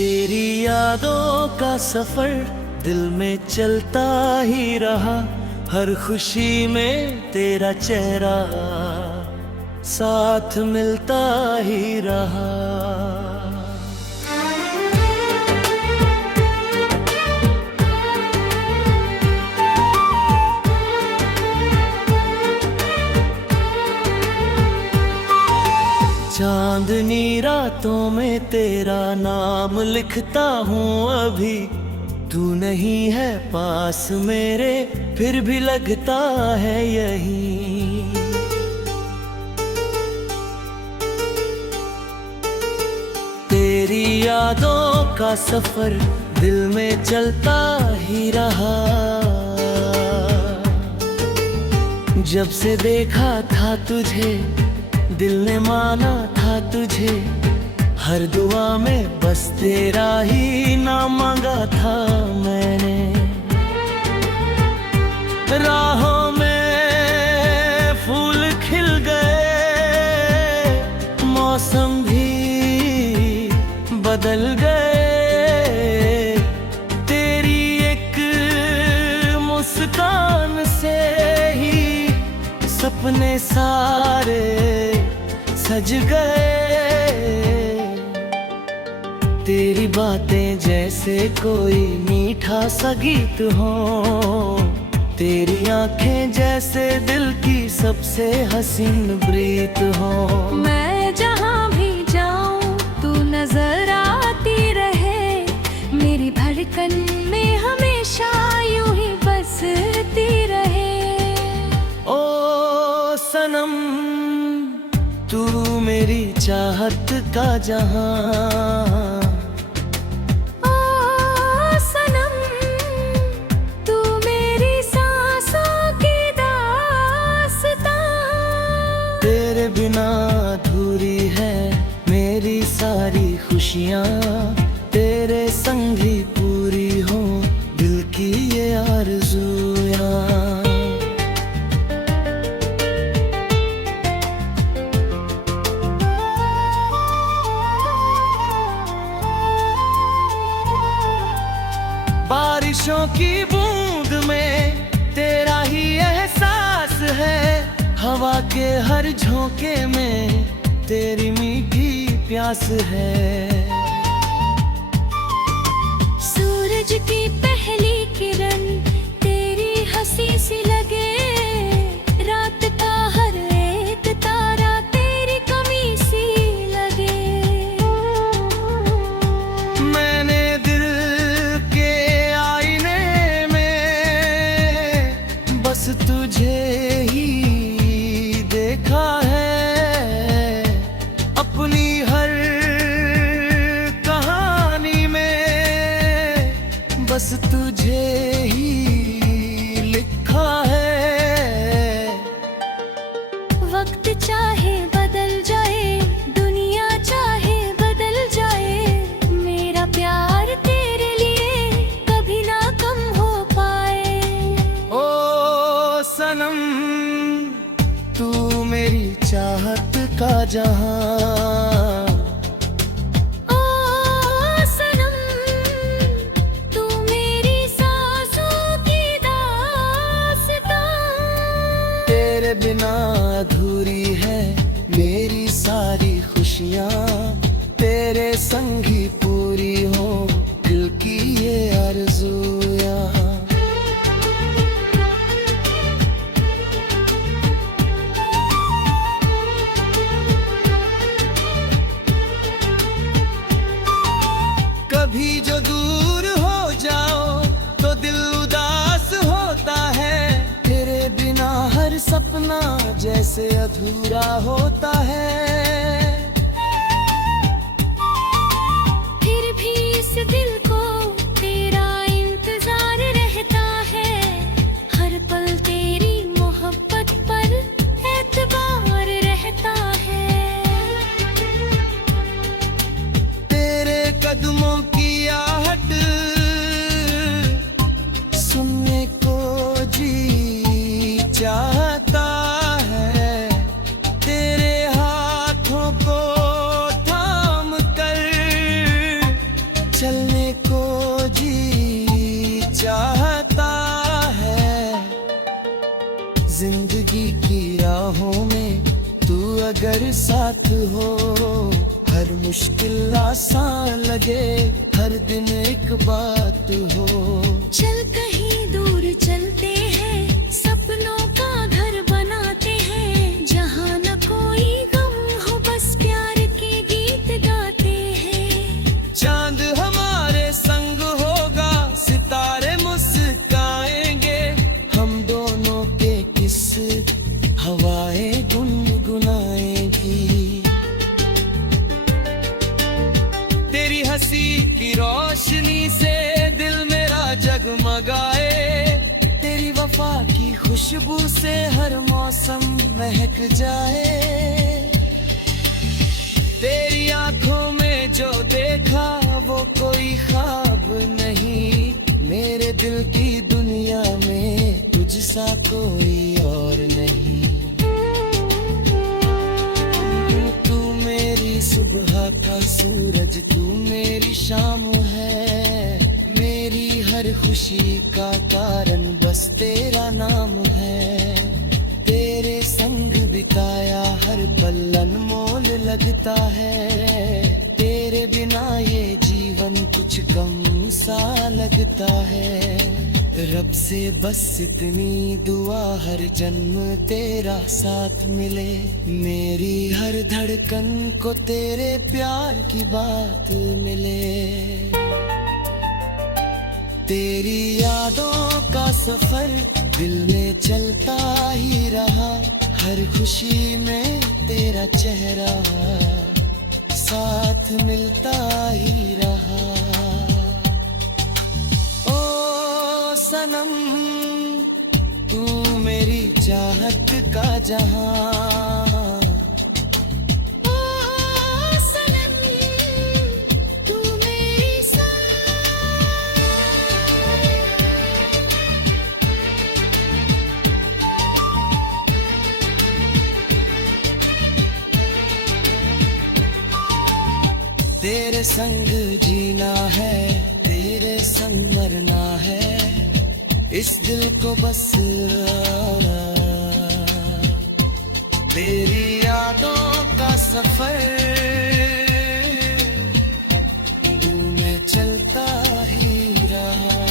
तेरी यादों का सफर दिल में चलता ही रहा, हर खुशी में तेरा चेहरा साथ मिलता ही रहा। चांदनी रातों में तेरा नाम लिखता हूँ अभी, तू नहीं है पास मेरे फिर भी लगता है यही। तेरी यादों का सफर दिल में चलता ही रहा, जब से देखा था तुझे दिल ने माना था तुझे, हर दुआ में बस तेरा ही नाम मांगा था मैंने। राहों में फूल खिल गए, मौसम भी बदल गए, तेरी एक मुस्कान से ही सपने सारे सज गए। तेरी बातें जैसे कोई मीठा सा गीत हो, तेरी आंखें जैसे दिल की सबसे हसीन प्रीत हो। मैं जहाँ भी जाऊँ तू नजर आती रहे, मेरी धड़कन में हमेशा यूं ही बसती रहे। ओ सनम तू मेरी चाहत का जहां, ओ सनम तू मेरी सांसों की दास्तां। तेरे बिना अधूरी है मेरी सारी खुशियाँ, तेरे संग ही पूरी हो दिल की ये आरज़ूयाँ। बारिशों की बूंद में तेरा ही एहसास है, हवा के हर झोंके में तेरी मीठी प्यास है। सूरज की पहली किरण तेरी हंसी सी लगे, रात का हर एक तारा तेरी कमी सी लगे। मैंने दिल के आईने में बस तुझे ही देखा है, अपनी हर कहानी में बस तुझे ही लिखा है। वक्त चाहे बदल जाए, दुनिया चाहे बदल जाए, मेरा प्यार तेरे लिए कभी ना कम हो पाए। ओ सनम तू मेरी चाहत का जहां, ओ सनम तू मेरी सांसों की दास्तां। तेरे बिना अधूरी है मेरी सारी खुशियाँ, तेरे संग ही पूरी हो दिल की ये आरज़ूयाँ। कभी जो दूर हो जाओ तो दिल उदास होता है, तेरे बिना हर सपना जैसे अधूरा होता है। फिर भी इस दिल को तेरा इंतजार रहता है, हर पल तेरी मोहब्बत पर एतबार रहता है। तेरे कदमों की आहट सुनने को जी चाहता है, तेरे हाथों को अगर साथ हो, हर मुश्किल आसान लगे, हर दिन एक बात हो। चल कहीं दूर चलते हैं, सपनों का घर बनाते हैं, जहाँ न कोई गम हो, बस प्यार के गीत गाते हैं। चांद हमारे संग होगा, सितारे मुस्काएंगे, हम दोनों के किस्से हवाएं गुनगुनाएंगी। तेरी हंसी की रोशनी से दिल मेरा जगमगाए, तेरी वफा की खुशबू से हर मौसम महक जाए। तेरी आंखों में जो देखा वो कोई ख्वाब नहीं, मेरे दिल की दुनिया में तुझसा कोई और नहीं। तू मेरी सुबह का सूरज, तू मेरी शाम है, मेरी हर खुशी का कारण बस तेरा नाम है। तेरे संग बिताया हर पल अनमोल लगता है, तेरे बिना ये जीवन कुछ कम सा लगता है। रब से बस इतनी दुआ, हर जन्म तेरा साथ मिले, मेरी हर धड़कन को तेरे प्यार की बात मिले। तेरी यादों का सफर दिल में चलता ही रहा, हर खुशी में तेरा चेहरा साथ मिलता ही रहा। ओ सनम, तू मेरी चाहत का जहां, तेरे संग जीना है, तेरे संग मरना है, इस दिल को बस तेरी यादों का सफर दिल में चलता ही रहा।